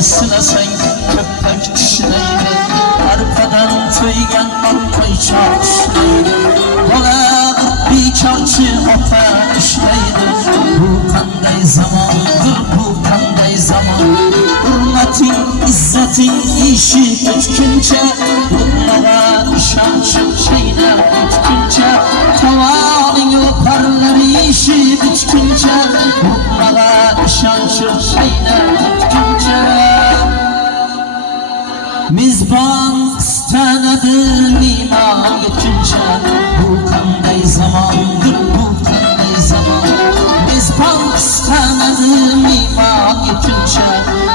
Silasan köpek işleydi, arkadan töygen arpay çarşıydı. Bana bir çarşı ota işleydi. Bu kanday zamandır, bu kanday zaman. Hürmetin, izzetin işi bütünce, bunlara işançın şeyine bütünce. Tavanın yukarıları işi bütünce, bunlara işançın şeyine bütünce. Mizban istenedir mimar geçince. Bu kanday zamandır, bu kanday zaman. Mizban istenedir mimar geçince.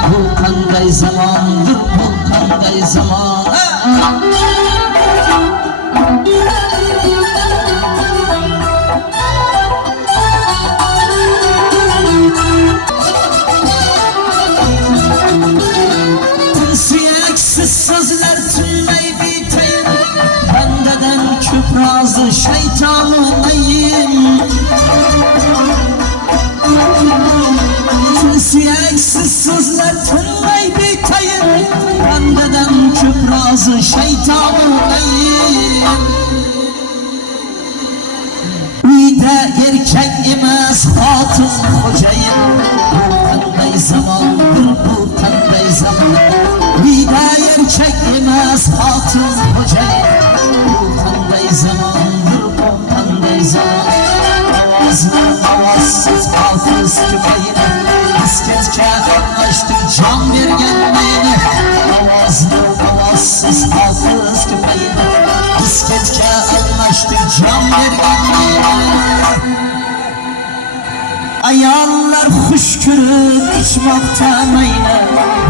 Bu kanday zamandır, bu kanday zaman. Sözler tümey biteyim, bendeden kübrazı şeytanım neyim? Sinsiyeksiz sözler tümey biteyim, bendeden kübrazı şeytanım neyim? Uyda erkek imez hatun hocayım. Bu kanday zamandır, bu kanday zaman. Uyda erkek imez hatun hocayım. Bu kanday zamandır, bu kanday zaman. Avazlı avazsız hafız küpeyine, bisketke anlaştık can vergenliğine. Avazlı avazsız hafız küpeyine, bisketke anlaştık can vergenliğine. Ayarlar huşkürüp içmaktan aynı.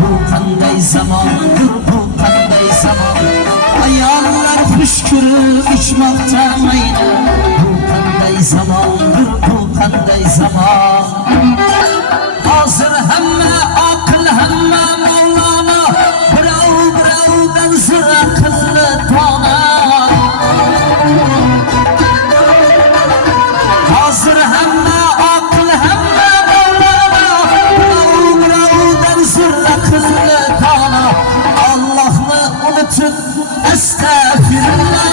Bu kanday zamandır, bu kanday zaman. Ayarlar huşkürüp içmaktan aynı. Bu kanday zamandır, bu kanday zaman. Hazır hemme akıl hemme Mevlana, bravo bravo benzer akıllı dana. Hazır hemme estağfirullah.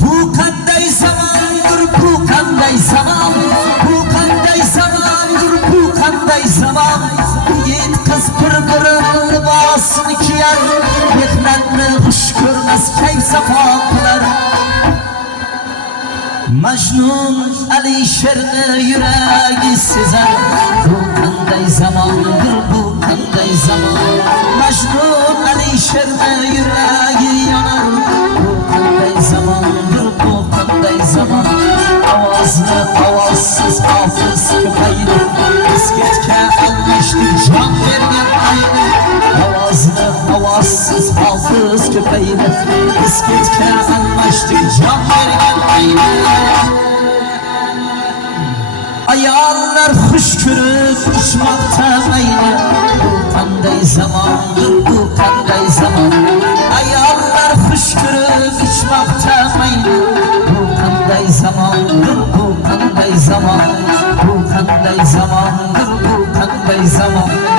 Bu kanday zamandır, bu kanday zaman. Bu kanday zamandır, bu kanday zaman. Yiğit kız pırpırın libasını giyer, mehmetli kuş görmez keyf safalar. Mecnun Alişer'ni yüreği sezer. Bu kanday zamandır, bu kanday zaman. Mecnun Alişer'ni yüreği yanar. Bu kanday zamandır, bu kanday zaman. Avazlı avazsız hafız köpeğine, bisketke anlaştık can vergen aynı. Avazlı avazsız hafız köpeğine, bisketke anlaştık can vergen aynı. Ayarlar huşkürüp içmaktan aynı. Bu kanday zamandır, bu kanday zaman. Ayarlar huşkürüp içmaktan aynı. Bu kanday zamandır, bu kanday zaman. Bu kanday zamandır, bu kanday zaman.